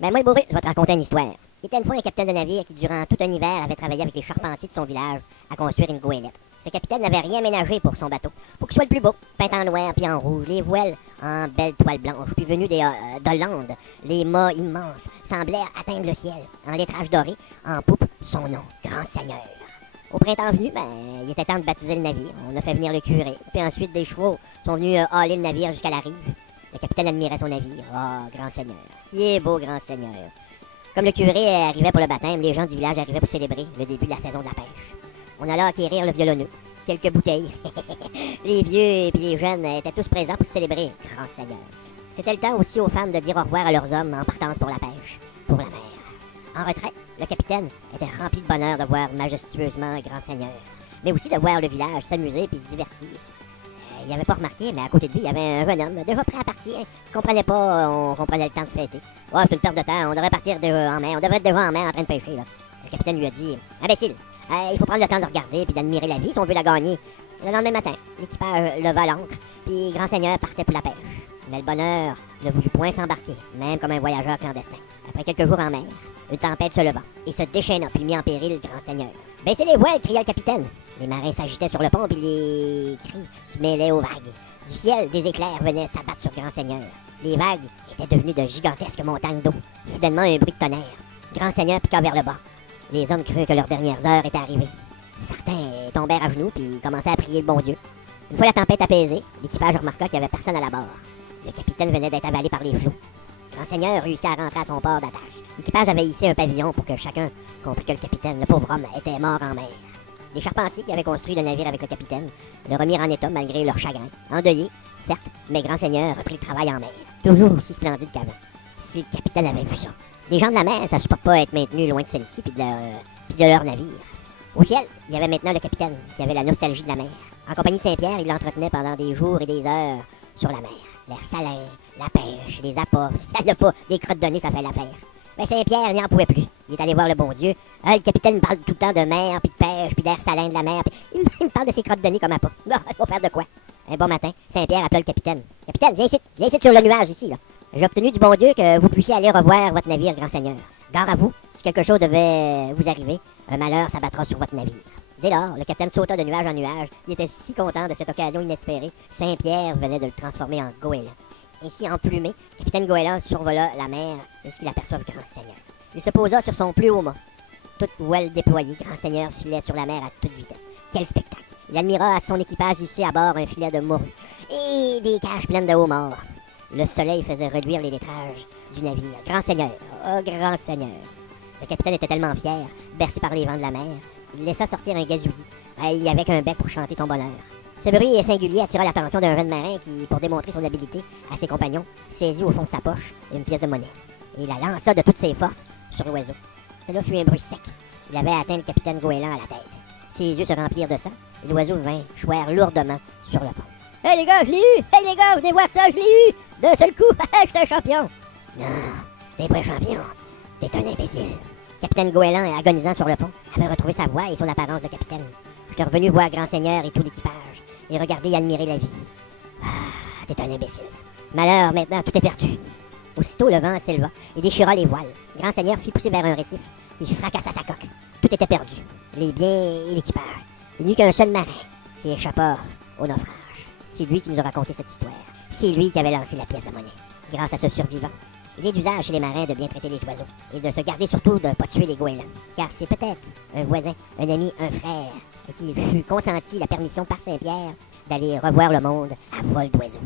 Ben moi, Bourru, je vais te raconter une histoire. Il était une fois un capitaine de navire qui, durant tout un hiver, avait travaillé avec les charpentiers de son village à construire une goélette. Ce capitaine n'avait rien ménagé pour son bateau, pour qu'il soit le plus beau, peint en noir puis en rouge, les voiles en belle toile blanche, puis venus d'Hollande, les mâts immenses semblaient atteindre le ciel, en lettrage doré, en poupe, son nom, Grand Seigneur. Au printemps venu, il était temps de baptiser le navire. On a fait venir le curé, puis ensuite des chevaux sont venus haler le navire jusqu'à la rive. Le capitaine admirait son navire. Oh, Grand Seigneur. Qui est beau, Grand Seigneur. Comme le curé arrivait pour le baptême, les gens du village arrivaient pour célébrer le début de la saison de la pêche. On alla acquérir le violonneux, quelques bouteilles. Les vieux et puis les jeunes étaient tous présents pour célébrer, Grand Seigneur. C'était le temps aussi aux femmes de dire au revoir à leurs hommes en partance pour la pêche, pour la mer. En retraite, le capitaine était rempli de bonheur de voir majestueusement Grand Seigneur, mais aussi de voir le village s'amuser puis se divertir. Il n'avait pas remarqué, mais à côté de lui, il y avait un jeune homme déjà prêt à partir. Il comprenait pas, on prenait le temps de fêter. Oh, c'est une perte de temps, on devrait partir déjà en mer, on devrait être déjà en mer en train de pêcher, là. Le capitaine lui a dit, imbécile, il faut prendre le temps de regarder puis d'admirer la vie si on veut la gagner. Le lendemain matin, l'équipage leva l'ancre, puis Grand Seigneur partait pour la pêche. Mais le bonheur ne voulut point s'embarquer, même comme un voyageur clandestin. Après quelques jours en mer, une tempête se leva et se déchaîna puis mit en péril Grand Seigneur. « Baissez les voiles !» cria le capitaine. Les marins s'agitaient sur le pont puis les cris se mêlaient aux vagues. Du ciel, des éclairs venaient s'abattre sur Grand Seigneur. Les vagues étaient devenues de gigantesques montagnes d'eau. Soudainement, un bruit de tonnerre. Grand Seigneur piqua vers le bas. Les hommes crurent que leurs dernières heures étaient arrivées. Certains tombèrent à genoux puis commençaient à prier le bon Dieu. Une fois la tempête apaisée, l'équipage remarqua qu'il n'y avait personne à la barre. Le capitaine venait d'être avalé par les flots. Grand Seigneur réussit à rentrer à son port d'attache. L'équipage avait hissé un pavillon pour que chacun comprit que le capitaine, le pauvre homme, était mort en mer. Les charpentiers qui avaient construit le navire avec le capitaine le remirent en état malgré leur chagrin. Endeuillé, certes, mais Grand Seigneur reprit le travail en mer. Toujours aussi splendide qu'avant. Si le capitaine avait vu ça. Les gens de la mer, ça ne supporte pas être maintenus loin de celle-ci puis de leur navire. Au ciel, il y avait maintenant le capitaine qui avait la nostalgie de la mer. En compagnie de Saint-Pierre, il l'entretenait pendant des jours et des heures sur la mer. L'air salin, la pêche, les appâts, il n'y en a pas, des crottes de nez, ça fait l'affaire. Mais Saint-Pierre n'y en pouvait plus. Il est allé voir le bon Dieu. Le capitaine me parle tout le temps de mer, puis de pêche, puis d'air salin de la mer. Puis il me parle de ses crottes de nez comme un pas. Il faut faire de quoi? Un bon matin, Saint-Pierre appelle le capitaine. Capitaine, viens ici sur le nuage ici, là. J'ai obtenu du bon Dieu que vous puissiez aller revoir votre navire, Grand Seigneur. Gare à vous, si quelque chose devait vous arriver, un malheur s'abattra sur votre navire. Dès lors, le capitaine sauta de nuage en nuage. Il était si content de cette occasion inespérée. Saint-Pierre venait de le transformer en goéland. Ainsi emplumé, capitaine Goéland survola la mer jusqu'il aperçoive Grand Seigneur. Il se posa sur son plus haut mât. Toute voile déployée, Grand Seigneur filait sur la mer à toute vitesse. Quel spectacle! Il admira à son équipage hissé à bord un filet de morue et des cages pleines de homards. Le soleil faisait réduire les lettrages du navire. Grand Seigneur! Oh, Grand Seigneur! Le capitaine était tellement fier, bercé par les vents de la mer, il laissa sortir un gazouillis. Il avait qu'un bec pour chanter son bonheur. Ce bruit singulier attira l'attention d'un jeune marin qui, pour démontrer son habileté à ses compagnons, saisit au fond de sa poche une pièce de monnaie et la lança de toutes ses forces sur l'oiseau. Cela fut un bruit sec. Il avait atteint le capitaine Goéland à la tête. Ses yeux se remplirent de sang et l'oiseau vint choir lourdement sur le pont. « Hey les gars, je l'ai eu! Hey les gars, venez voir ça, je l'ai eu! D'un seul coup, je suis un champion! »« Non, t'es pas un champion, t'es un imbécile. » Capitaine Goéland, agonisant sur le pont, avait retrouvé sa voix et son apparence de capitaine. J'étais revenu voir Grand Seigneur et tout l'équipage, et regarder et admirer la vie. T'es un imbécile. Malheur, maintenant, tout est perdu. Aussitôt, le vent s'éleva et déchira les voiles. Grand Seigneur fit pousser vers un récif qui fracassa sa coque. Tout était perdu, les biens et l'équipage. Il n'y eut qu'un seul marin qui échappa au naufrage. C'est lui qui nous a raconté cette histoire. C'est lui qui avait lancé la pièce de monnaie. Grâce à ce survivant, il est d'usage chez les marins de bien traiter les oiseaux et de se garder surtout de ne pas tuer les goélands. Car c'est peut-être un voisin, un ami, un frère, et qu'il fut consenti la permission par Saint-Pierre d'aller revoir le monde à vol d'oiseaux.